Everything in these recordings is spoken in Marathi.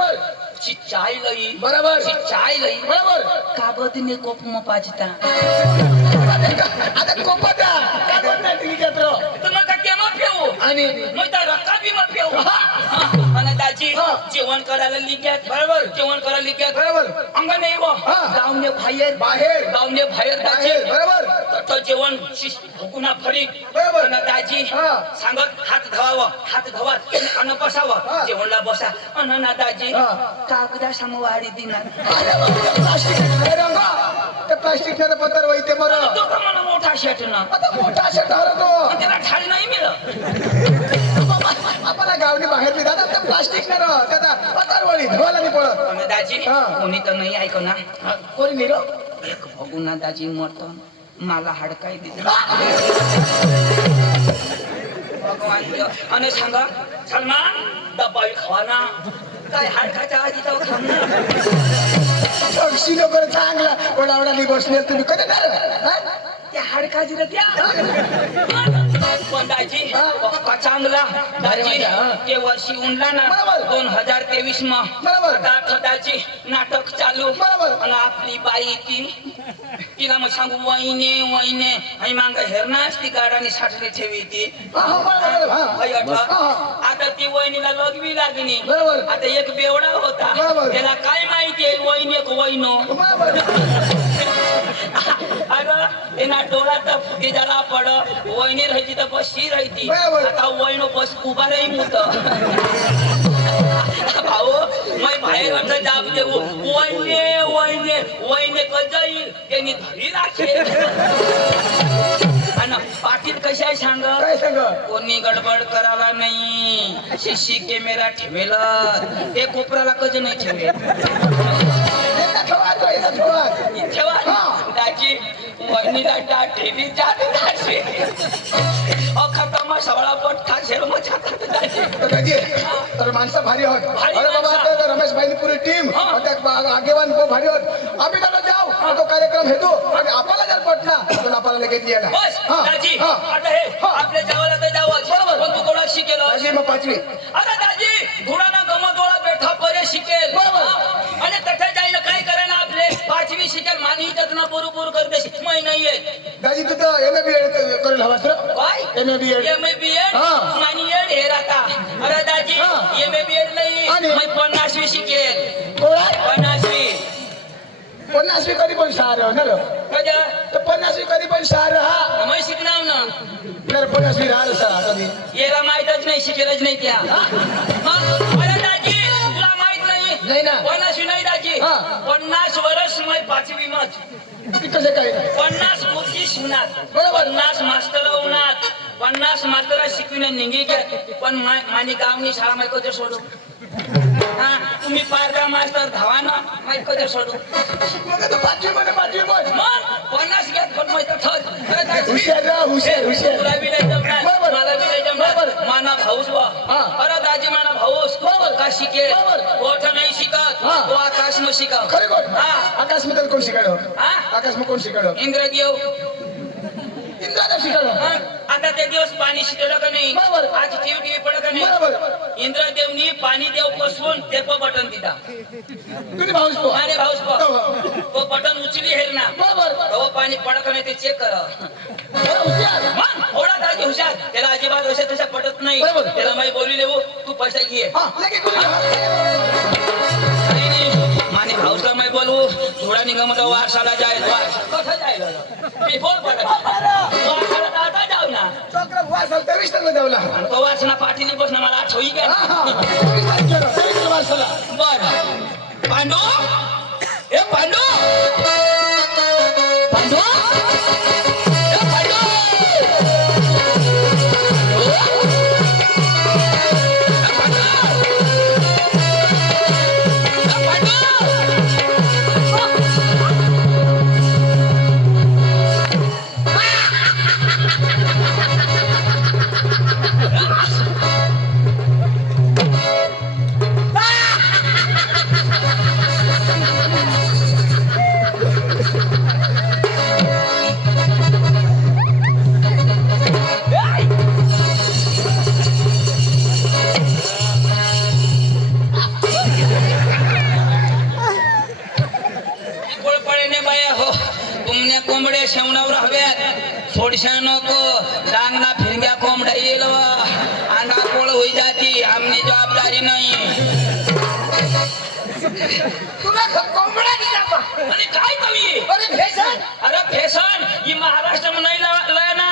बरोबर चिचाई लई बरोबर चिचाई लई बरोबर काबदने कोप म पाजता आता कोपटा काय बोलताय तुम्ही केत्र तुम्ही का केम पेऊ आणि मग तर रक्का बी मग पेऊ आणि दाजी जेवण करायला लिग्यात बरोबर जेवण करायला लिग्यात बरोबर अंग नाही वो गावने बाहेर गावने बाहेर दाजी बरोबर तो जेवण भुकुना फरी बरोबर आणि दाजी सांगत हात धवावं हात धवात आणि बसावं जेवणला बसा आणि ना दाजी कागदा समवाडी दिना प्लास्टिक पत्तर वैते मर तो का मला मोठा शेट ना आता मोठा शेट हर तो त्याला ठाल नाही मिळत आपला गावने बाहेर नाही दादा प्लास्टिक न त्याचा पत्तर वळी धवाला नाही पडत आणि दाजी कोणी तर नाही ऐकू ना कोणी नाही एक भगुना दाजी मरतो मला हाडकाय दिलं भगवान आणि सांगा सलमान डब्बाई खाना काय हाडकाच्या आधी तर खाना पक्षी लोक चांगला ओढावडाली बसले तुम्ही कधी त्या हाडका दिलं त्या पण दाजी पक्का चांगला दाजी ते वर्षी उनला ना 2023 मा दाजी नाटक चालू आणि आपली बाई तिला मग सांगू वहिने वहिने आणि मांग हेरणाच ती गाडाने साठले ठेवी ती आता ती वहिनीला लगवी लागली आता एक बेवडा होता त्याला काय माहिती आहे वहिनी एक वहिनो अगं तेना डोळा तर फुटी झाला पड वहिनी राहायची तर बसशी राहायची आता वहिनो बस उभा राही मुत भाऊ मै बाहेर जाब देऊ वहिने वहिने वहिने कधी येईल त्यांनी धरी राखे आणि पाटील कशा सांग कोणी गडबड करायला नाही शिशी कॅमेरा ठेवेल ते कोपराला कधी नाही ठेवेल ठेवा दाजी वहिनीला ठेवी जाते खतमा सवळा पट खाशेर तर माणसं भारी होत अरे बाबा रमेश भाई पुरी टीम आगेवान भारी होत आम्ही त्याला जाऊ तो कार्यक्रम हेतू आणि आपल्याला जर पटला तर आपल्याला लगेच यायला दाजी आता हे आपल्या जावाला तर जावं बरोबर पण तू कोणा शिकेल दाजी मग 5वी अरे दाजी घोडाना गमतोळा बेठा परे शिकेल बरोबर आणि तथे जाईन काय करे ना आपले 5वी शिकेल मानी त्यातनं बरोबर करते मै नाहीये दाजी तू तर MA-BEd करेल हवास काय MA-BEd मानी येड हे राहता अरे दाजी MA-BEd नाही मै 50वी शिकेल 50वी कधी पण सार ना कधी तर 50वी कधी पण सार हा मै शिकणार ना तर 50वी राहिलं सर कधी याला माहितच नाही शिकेलच नाही त्या अरे दाजी तुला माहित नाही ना 50वी नाही दाजी 50 वर्ष मै 5वी मत कसं काय 50 बुद्धी शिवणार बरोबर 50 मास्तर होणार 50 मास्तर शिकविणे निघी घ्या पण मानी गावनी शाळा मै कधी सोडू तुम्ही पारगा मास्तर धावा ना मै कधी सोडू मग 5वी मध्ये 5वी मग 50 घेत पण मै तर ठर हुशार तुला बी नाही जमणार मला बी नाही जमणार माना भाऊस वा अरे दाजी माना भाऊस का शिकेल गोठ नाही शिकत तो आकाश म शिकाव खरी गोष्ट आकाश मध्ये कोण शिकायला आकाश मग कोण शिकायला इंद्रदेव इंद्राला शिकायला आता ते दिवस पाणी शिकलं का नाही आज टीव्ही पडलं का नाही इंद्रदेवनी पाणी देव पसवून ते बटन दिला तुम्ही भाऊस पो अरे भाऊस तो बटन उचली हेर ना तो पाणी पडत नाही ते चेक कर थोडा दाजी हुशार त्याला अजिबात अशा तशा पटत नाही त्याला मी बोलू देऊ तू पैसा घे माने भाऊसला मी बोलू थोडा निगम वारसाला जाईल कसं जाईल मी बोल पडत वारसाला आता जाऊ ना चक्र वारसाला 23 टक्के जाऊला तो वासना पाठीली बसणं मला आठवई काय बर पांडू हे पांडू पांडू शेवणावर हव्यात सोडशा नको डांगना फिरग्या कोंबड्या येईल अंगा कोळ होई जाती आमनी जबाबदारी नाही तुला कोंबडा दिला का? आणि काय कवी अरे फॅशन अरे फॅशन ही महाराष्ट्र में नहीं लाया ना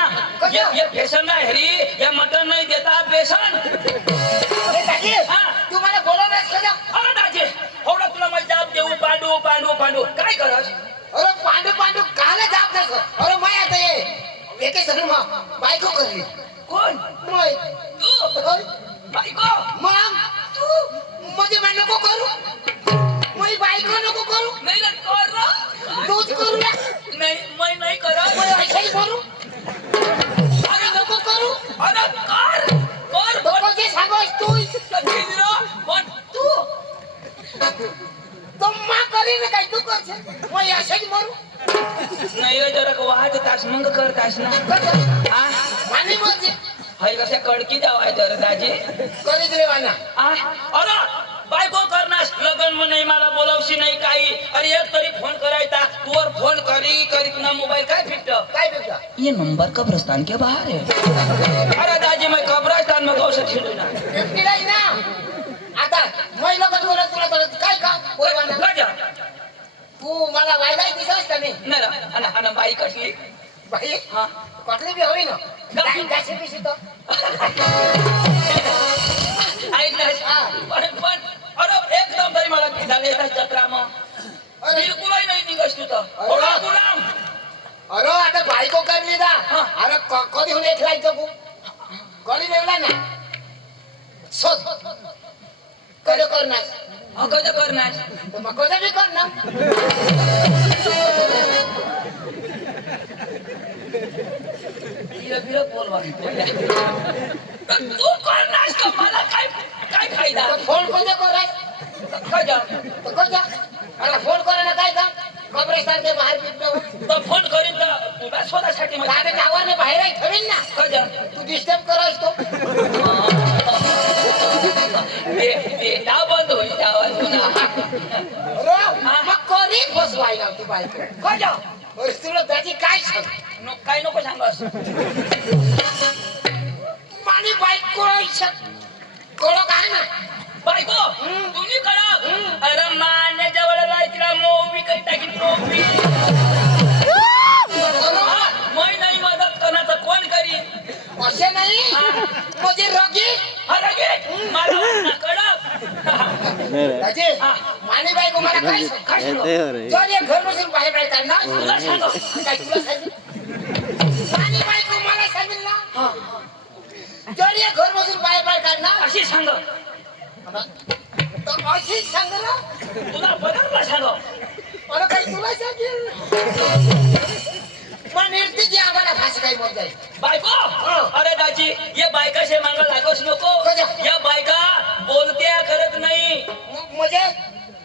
ये फॅशन ना हरी या मटन नहीं देता फॅशन अरे दाजी हाँ. तू मला बोलवलंस का? अरे दाजे होडा तुला मैं जाब देऊ पांडू पांडू पांडू काय करस अरे पांडू पांडू काला जाप दस अरे मैं आता ये एके सगळं मग बायको करली कोण मैं तू बायको मग तू म्हणजे मैं नको करू मैं बायको नको करू नाही ना कर तूच करू ना नाही मैं नाही करत मैं ऐसा ही करू अरे नको करू अरे कर कर तो कसे सांगोस तू किधरो पण तू तो मा करी ना काय तू करছে मैं ऐसा ही मरू नाही रे जरा वाहत तास मग करतास ना आ मानी बोलते हाय कशा कडकी जावाय जरा दाजी कधी देवाना आ अरे बायको करनास लगन में नाही मला बोलावशी नाही काही अरे एक तरी फोन करायचा तूवर फोन करीत ना मोबाईल काय फिट काय बिगडा ये नंबर कब्रिस्तान के बाहर है अरे दाजी मैं कब्रिस्तान में कौन से खेलू ना एकटीला ना आता मैं लगत बोलत तुला बोलत काय का बोलवाना गजा तू मला वायला दिसस का नाही नाही ना आणि बाई कशी बाई हा कटली बी हवी ना काय कशी बिशी तो ऐक ना पण अरे एकदम तरी मला झाले येतात जत्रा मग अरे बिलकुलही नाही निघस तू तर थोडा गुलाम अरे आता बायको करली ना हा. अरे कधी होऊन एक लायचं तू कधी नेवला ना सोच कधी करणार कसं करणार तर मग कधी बी करणार फिरत बोलवा तू करणार का मला काय काय फायदा तर फोन कधी कराय कजा तर कधी मला फोन करायला काय काम कब्रिस्तानच्या बाहेर पिटलो तर फोन करीन तर तुला स्वतःसाठी दादा गावाने बाहेर ठेवीन ना कजा तू डिस्टर्ब करायस तो बेटा बंद होईल आवाज पुन्हा अरे मग कधी फसवायला होती बायको कजा अरे तुला त्याची काय सांग काय नको सांगस माझी बायको कोळो काय ना बायको तुम्ही करा अरे मान्य जवळ तिला मोवी काही टाकीन मोवी मै नाही मदत करणार तर कोण करी असे नाही म्हणजे रगी अरे गे मला वाटणं कडक अजय मानी बायको मला काय सांग जर एक घर बसून बाहेर बाहेर काढणार तुला सांगो काय तुला सांगितलं मानी बायको मला सांगितलं ना जर एक घर बसून बाहेर बाहेर काढणार अशी सांग तर अशी सांग ना तुला बरोबर सांगो मला काही तुला सांगेल मग निर्तीची आम्हाला फाशी काही मत जाईल बायको अरे दाजी ये बायका से मांग लागोस नको कशा? या बायका बोलत्या करत नाही म्हणजे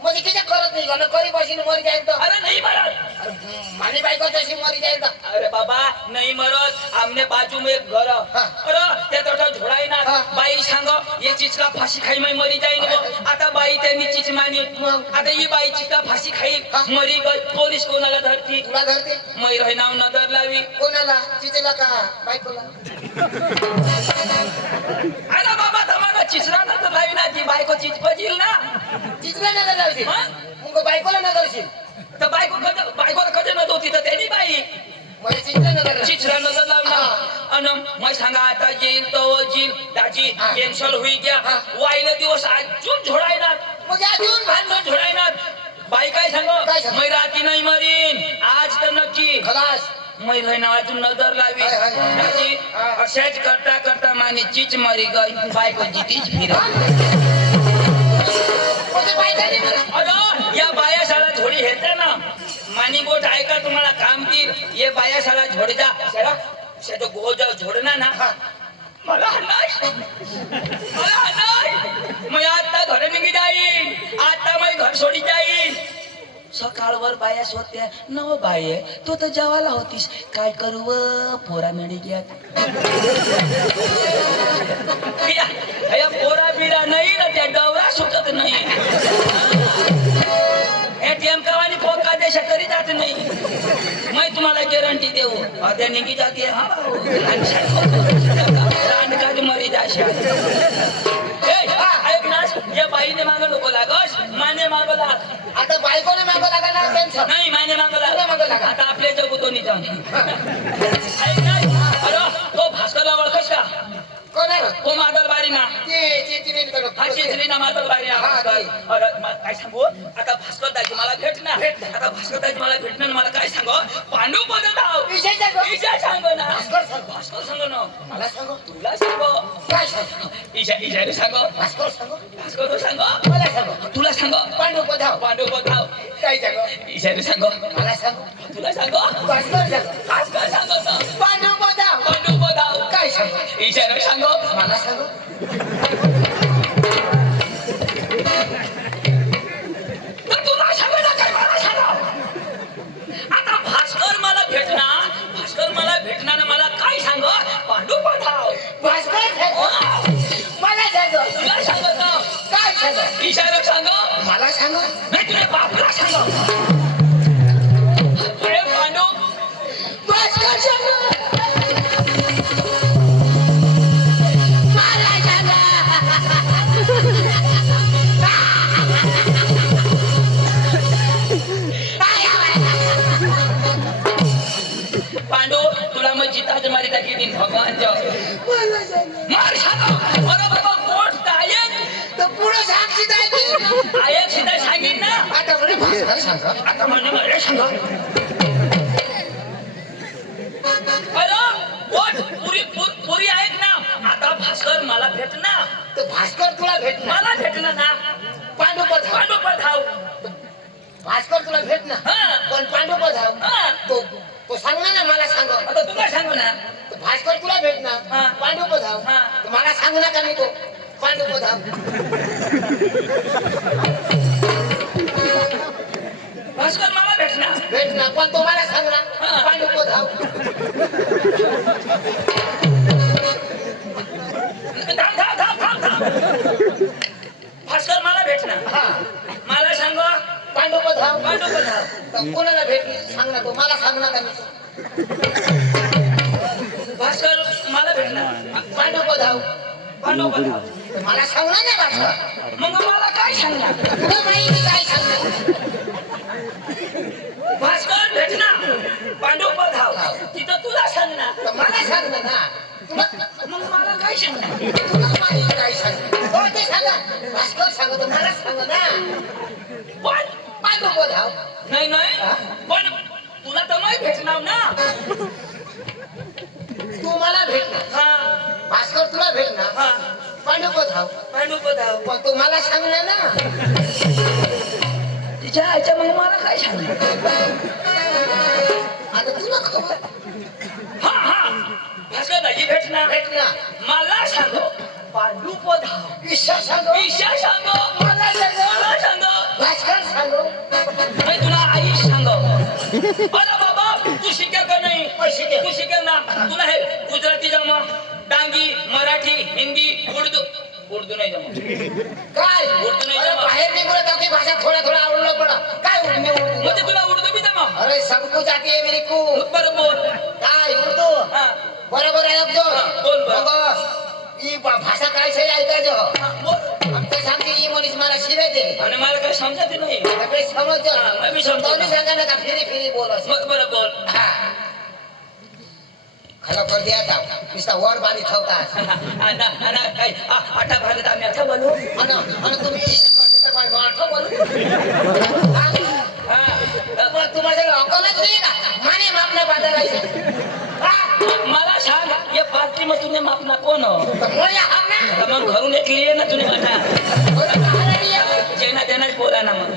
किती करत नाही गण करी बसीन मरी जाईल तर अरे नाही मरत मानी बायको तशी मरी जाईल तर अरे बाबा नहीं मरत हमने बाजू में एक घर अरे त्या तोटा झोडाई ना हाँ. बाई सांगो ये चिचला फाशी खाई मैं मरी जाईन गो. आता बाई त्यांनी चिच मानी आता ही बाई चिचला फाशी खाई हाँ. मरी गई पोलीस कोणाला धरती तुला धरते मै नाव नजर लावी कोणाला तिथेला का बायकोला अरे बाबा तुम्हाला चिचरा नजर लावी ना ती बायको चिच पजील ना तिथला नजर लावशील हाँ? मग बायकोला नजरशील तर बायकोला कधी नजर होती तर त्यांनी बाई म्हणजे तिथला नजर लावशील. चिचरा नजर लावला हाँ. अन मैं सांगा आता येईल तो येईल दाजी हाँ. कॅन्सल होई गया हाँ. वाईले दिवस अजून झोडायनात मग आज येऊन भांडण भांडण झोडायनात बाई काय सांगो काय सांगो? मैं राती नाही मरीन आज तर नक्की खलास मै नावातून नजर लावी हाय, हाय. दाजी हाँ. अशाच करता करता माने चीच मरी गई बायको जीतीच फिर म्हणजे बायकाने मला अरे या बाया साला झोडी हेते ना मानी गोट आहे का तुम्हाला काम की ये बाया साला झोड जा साला तो गो जाओ झोडना ना हाँ. मला नाही मैं आता घर निघी जाईन आता मैं घर सोडी जाईन सकाळवर बाया होत्या नव बाये तू तर जेवायला होतीस काय करू व पोरा नडी घ्या पोरा बिरा नाही ना त्या डवरा सुटत नाही एटीएम कवानी पोका देशा करीत जात नाही मैं तुम्हाला गॅरंटी देऊ अर्ध्या निघी जाते रानकाज मरी जाशा ऐक ना या बाईने मागं नको लागस माने मागं लाग आता बायकोने मागं लागा ना त्यांचं नाही माने मागं मागं लाग लागा. आता आपल्या जगू दोन्ही जाऊन ऐक ना अरे तो भास्करला ओळखस का कोण आहे तो मागल बारी ना हा चिचरी ना मागल बारी ना हा, भास्कर. ती. अरे काय सांगू आता भास्कर दाजी मला भेटणार भेटणार. आता भास्कर दाजी मला भेटणार मला काय सांगू पांडू कोण धाव विषय सांगू. विषय सांग ना भास्कर सांग. भास्कर सांग ना मला सांगू तुला सांगू काय सांगू इशारे सांगू भास्कर सांगू भास्कर तो सांगू मला सांगू तुला सांगू पांडू पधाव पांडू कोण धाव काय सांगू इशारे सांगू मला सांगू तुला सांगू भास्कर सांगू भास्कर सांगू ना पांडू पधाव पांडू कोण धाव काय सांगू इशारे सांगू मला सांगू तर तुला सांगू ना काय मला सांगू आता भास्कर मला भेटणार मला काय सांगू पांडू पधाव भास्कर सांगू मला सांगू तुला सांगत ना काय सांगू इशारा सांगू मला सांगू नाही तुझ्या बापला सांगू तुझे पांडू भास्कर सांगू मला सांगू पांडू तुला मग जिताच मारी टाकी दिन भगवानच्या मला सांगू मार सांगू अरे बाबा गोट दायक तर पुढे साक्षी द्यायची आयक सीधा सांगीन ना आता म्हणे भास्कर सांगा आता म्हणे मला सांगा अरे गोट पुरी ऐक ना आता भास्कर मला भेटना तर भास्कर तुला भेटणार मला भेटना ना पांडू पधाव पांडू पठाव भास्कर तुला भेटणार हा. पण पांडू पधाव हा. तो सांगणार ना मला सांग आता तुला सांगू ना तर भास्कर तुला भेटणार हा. पांडू पधाव हा. तर मला सांगू नका मी तो पांडू पधाव भास्कर मला भेटणार भेटणार पण तो मला सांगणार हा. पांडू पधाव थांब. भास्कर मला भेटणार हा मला सांग पांडू पधाव पांडू पठाव तर कोणाला भेटली सांग ना तो मला सांग नका मी भास्कर मला भेटणार पांडू पधाव पांडू पठाव तर मला सांगणार ना भास्कर मग मला काय सांगणार तुला माहिती काय सांगणार भास्कर भेटणार पांडू पठाव तिथं तुला सांगणार तर मला सांग ना तुला मग मला काय सांगणार तुला माहिती काय सांगणार हो ते सांगा भास्कर सांगतो मला सांग ना पण पांडू पधाव नाही पण तुला तर नाही भेटणार ना तू मला भेटणार हा भास्कर तुला भेटणार हा पांडू पधाव पांडू पठाव पण तू मला सांगणार ना तिच्या आईच्या मग मला काय सांगणार आता तुला खबर हा भास्कर दाजी भेटणार भेटणार मला सांग पांडू पठाव ईशा सांगो ईशा सांग मला सांगो मला सांग भास्कर सांगो मी तुला आई सांग अरे बाबा तू शिकेल का नाही शिकेल. तू शिकेल ना तुला हे गुजराती जमा डांगी मराठी हिंदी उर्दू नाही जमा काय उर्दू नाही अरे जमा बाहेर निघून आपकी भाषा थोड़ा थोड़ा आवडलं पडा काय उर्दू उर्दू म्हणजे तुला उर्दू बी जमा अरे सब कुछ आती है मेरे को बरोबर काय उर्दू हा बरोबर आहे अब्दो बोल बरं. बाबा ही भाषा काय सही ऐकायचं हा, बोल. आमचं सांगते ही मनीष मला शिवे दे आणि मला काय समजत नाही सगळे समजतो हा, मी समजतो. तुम्ही सांगा ना का फिरी बोल असं. बरं बोल हा. खरं कर द्या आता नुसता वर बांधी ठेवतात काय आटा भाजत आम्ही आता बोलू आणि तुम्ही आठव बोलू हा, तुम्हाला अकलच नाही का माने मापना बांधायचं मला सांग या पार्टी मग तुने मापना कोण मग घरून एक लिये ना तुने म्हणा जेना देणार बोला ना मग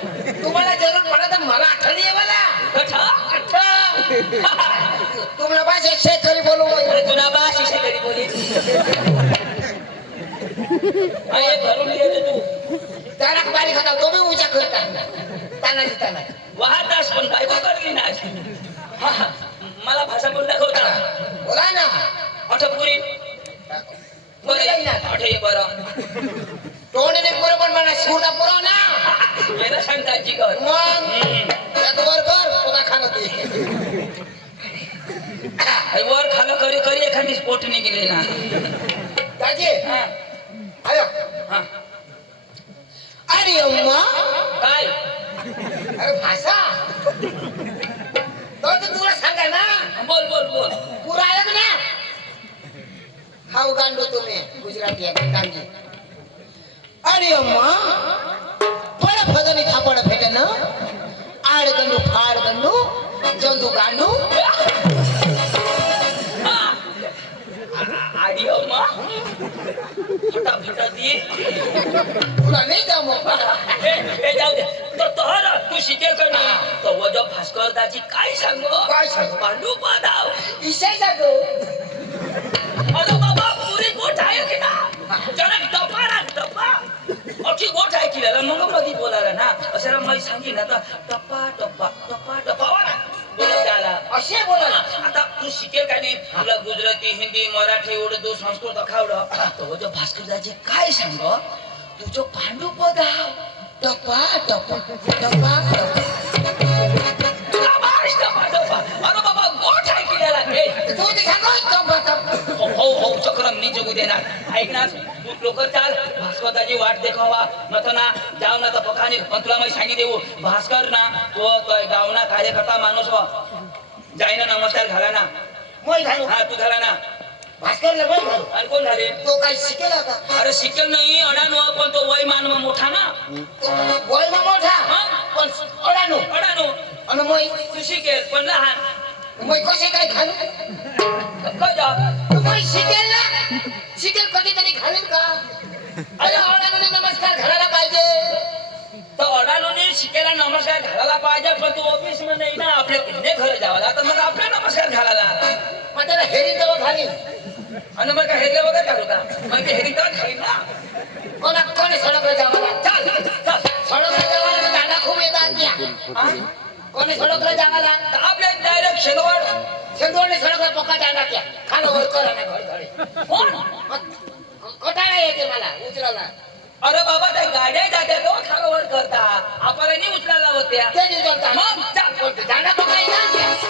तुम्हाला जरूर पडत तर मला आठवण ये मला तुम्हाला बस एक शेतकरी बोलू तुला बा शिशे करी बोली घरून लिये तू त्याला बारीक होता तो बी उजा करतात ताना वाहतास पण बायको करली ना मला भाषा बोल दाखवता बोला ना अठपुरी बोला अठे बरं तोंडने बरोबर मला सुरदा पुरव ना याला सांगता जी कर मग त्यात वर कर तुला खाणं ते अरे वर खालं करी करी एखादी स्पोर्ट निघले ना. दाजी हा, आयो हा. अरे अम्मा काय अरे भाषा तो तुला सांगा ना बोल बोल बोल. पुरा आलं ना हाव गांडो तुम्ही गुजराती आहे गांधी. अरे अम्मा बड़ा भगनी थापड़ फेटे ना आड़ गंडू फाड़ गंडू जंदू गांडू आडी अम्मा फटाफट दी. तुला नाही जमत हे जाऊ दे. तर तू शिकेल का नाही तर वजो भास्कर दाजी काय सांगो काय सांगू? पांडू पदाव. इसे जागो अरे बाबा पुरी गोठ आहे की ना जरा टपा ना टपा अशी गोठ आहे की मग मध्ये बोलायला ना असं मला सांगी ना तर टप्पा टप्पा टप्पा टप्पा बोलत त्याला असे बोला ना आता तू शिकेल का नाही तुला गुजराती हिंदी मराठी उर्दू संस्कृत खावलं तो जो भास्करदाजी काय सांग तुझं पांडू पद टपा टपा टपा अरे बाबा गोठ आहे की त्याला तू ते सांगो टपा टपा हो हो चक्रम मी जगू देणार. ऐक ना तू लोक चाल भास्करदाजी वाट देखावा नत ना जाऊ ना तर पकाने पण तुला मी सांगी देऊ भास्कर ना तो गावना कार्यकर्ता माणूस जाईना नमस्कार घाला ना. मोय घालू हा तू घाला ना. भास्करला मोय घालू आणि कोण झाले तो काय शिकेल का अरे शिकेल नाही अडानो पण तो वय मान मोठा ना. वय मोठा हा? पण ओढानो अडानो आणि मोय तू शिकेल पण लहान मोय कसे काय घालू काय जा तू मोय शिकेल ना शिकेल कधीतरी घालेल का अरे ओढानो नमस्कार घालायला पाहिजे तर अडाणोने शिकेला नमस्कार घालायला पाहिजे पण तू ऑफिस मध्ये ना आपल्या किन्ने घर जावा तर मग आपल्या नमस्कार घालायला मग त्याला हेरी जवळ घालील आणि मग काय हेरले वगैरे घालू का मग ते हेरी तर घालीन ना. कोणी सडकला जावाला चल चल. सडकला जावाला दादा खूप येतात त्या हा? कोणी सडकला जावाला तर आपल्या डायरेक्ट शेनवाड शेंदोडने सडकला पक्का जाणार त्या खाणं वर करा ना घर घरी कोण कटाळा येते मला उचलायला अरे बाबा त्या गाड्या जात्या तो खालोवर करता आपल्याला नाही उचलायला होत्या ते उचलता मग चल. दादा पक्का येतात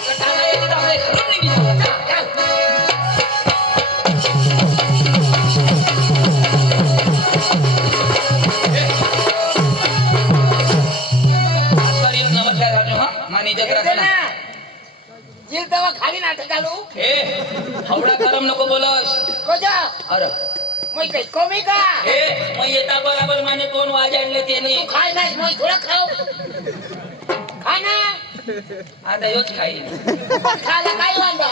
तर टांगा येते तर आपल्या घरून निघितो. चल, चल. भास्कर येऊन नमस्कार घालतो हा मानी जगरा ना. जिल तवा खाली नाटक घालू ए हवडा गरम नको बोलस. कोजा अरे मग काही कमी का ए मग येता बराबर माने दोन वाजाडले त्याने तू खाय नाही मग थोडं खाऊ खा ना आता योच खाईल खायला काय वांदा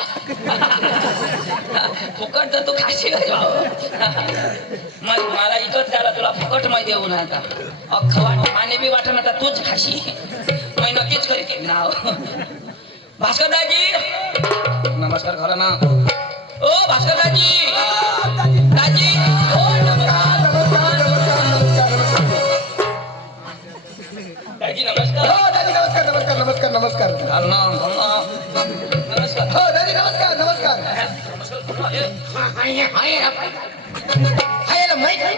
फुकट तर तू खाशील मग मला इकत झाला तुला फुकट मध्ये देऊ नका अख्खा वाट माने बी वाटण आता तूच खाशी मी नक्कीच करीत नाव. भास्कर दाजी नमस्कार खरं ना ओ भास्कर दाजी दाजी ओ नमस्कार दाजी नमस्कार. हो दादी नमस्कार नमस्कार नमस्कार नमस्कार घालणं घालणं नमस्कार. हो दादी नमस्कार नमस्कार नमस्कार हे. हाय ना माहित आहे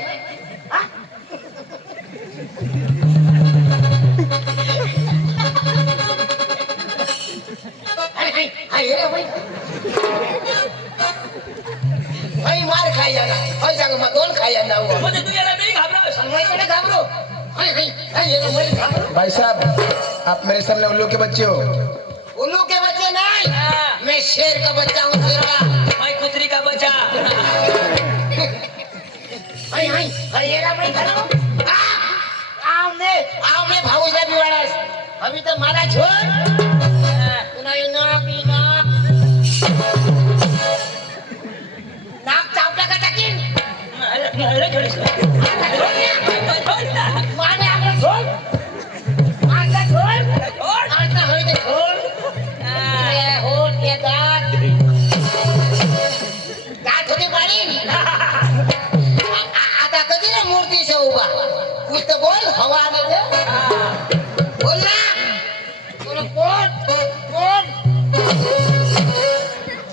हाय मार खाय जाना हाय सांग मग दोन खाय जाना म्हणजे तू याला नाही घाबरास. मैं घाबरो हाय हाय हाय ये मैं घाबरो भाई साहब आप मेरे सामने उल्लू के बच्चे हो. उल्लू के बच्चे नहीं हाँ। मैं शेर का बच्चा हूँ शेर का मैं कुतरी का बच्चा. हाय हाय हाय ये ना मैं करो आओ मैं भाऊ साहब बिवाड़ास अभी तो मारा छोड़ तूना ये नाक चापला का टकीन माने आपला छोड़ मारता छोड़ आता होय ते छोड़ ये होठ ये दात दात होते पाणी आता कधी ना मूर्ती से उभा कुछ तो बोल हवा आने दे बोल ना तूने पोट पोट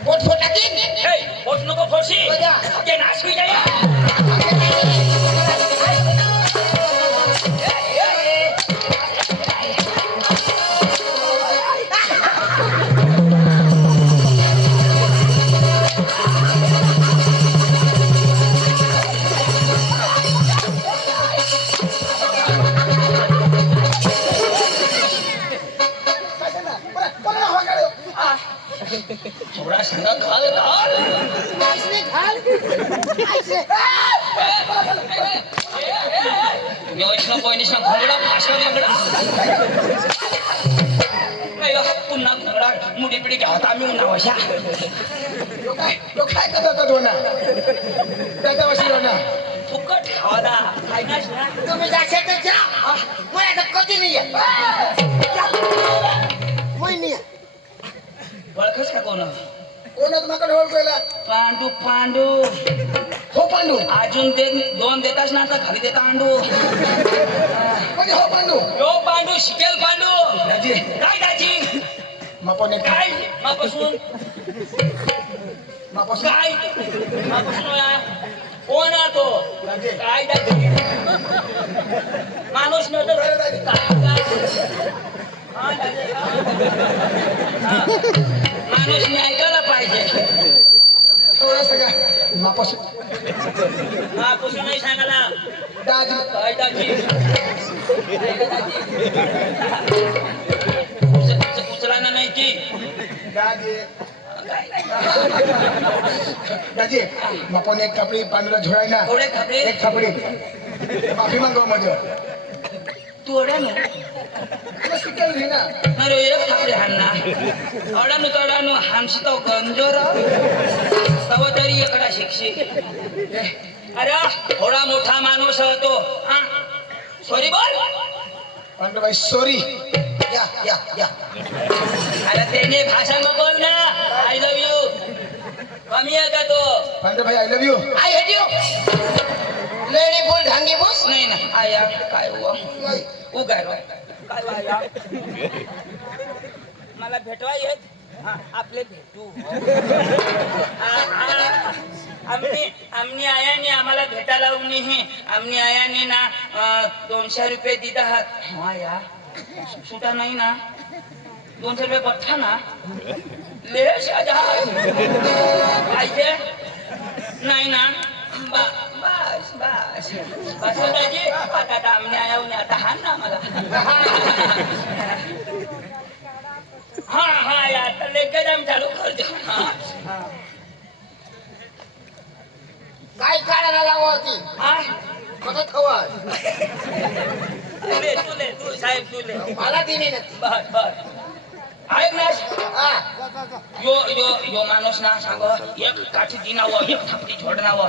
पोट फोटा की हे पोट नको फोडशी बजा. ते नाश होई जाईल. बिडी घ्यावत आम्ही उन्हावशा तो काय करत होता ना त्याच्या वशी ना फुकट खावाला खायनाच ना तुम्ही जाशाल तर जा मला आता कधी नाही येत. মই नाही येत. ओळखच का कोण कोणाच माकडे ओळखायला पांडू पांडू हो पांडू अजून ते दोन देताच ना आता खाली देता अंडू म्हणजे हो पांडू यो पांडू शिकेल पांडू दाजी काय दाजी मापोने काय मापासून मापासून काय मापासून या? कोण आहे तो दाजी काय दाजी माणूस नव्हतं बरं दाजी हा, दाजी, हा. माणूस मी ऐकायला पाहिजे एवढं सगळं मापासून मापासून नाही सांगायला दाजी काय दाजी उचलाना नाही की दाजी काय दाजी मापोने एक थापडी पांडूला झोडाय ना थोडे खाते एक थापडी माफी मागव मध्ये तोड्यानो शिकेल नाही ना अरे एक खापरे हाणना अडानो तडानो हामशी तो गंजोर तव तरी एकडा शिक्षी अरे थोडा मोठा माणूस होतो हा सॉरी बोल पांडूबाई सॉरी या या या अरे त्याने भाषा नको बोल ना आय लव्ह यू कमी आहे का तो Pandubai I love you I hate you lady बोल ढांगी बस नाही ना आया काय हुआ उगाय काय वाया मला भेटवा येत हा, आपले भेटू आमनी आयाने आम्हाला भेटायला नाही आमनी आयाने ना 200 रुपये दिला हा या सुटा नाही ना 200 रुपये बठ्ठा ना लेश पाहिजे नाही ना बस बस बस दाजी आता आमने आया उन्हें आता हान ना मला हा हा या तर लेकर आम चालू करतो काय काढायला लावा होती हा कसं खवा तू साहेब तुले मला दिली ना बर बर ऐक ना हा यो यो यो माणूस ना सांग एक काठी दिनावं एक थापडी झोडनावं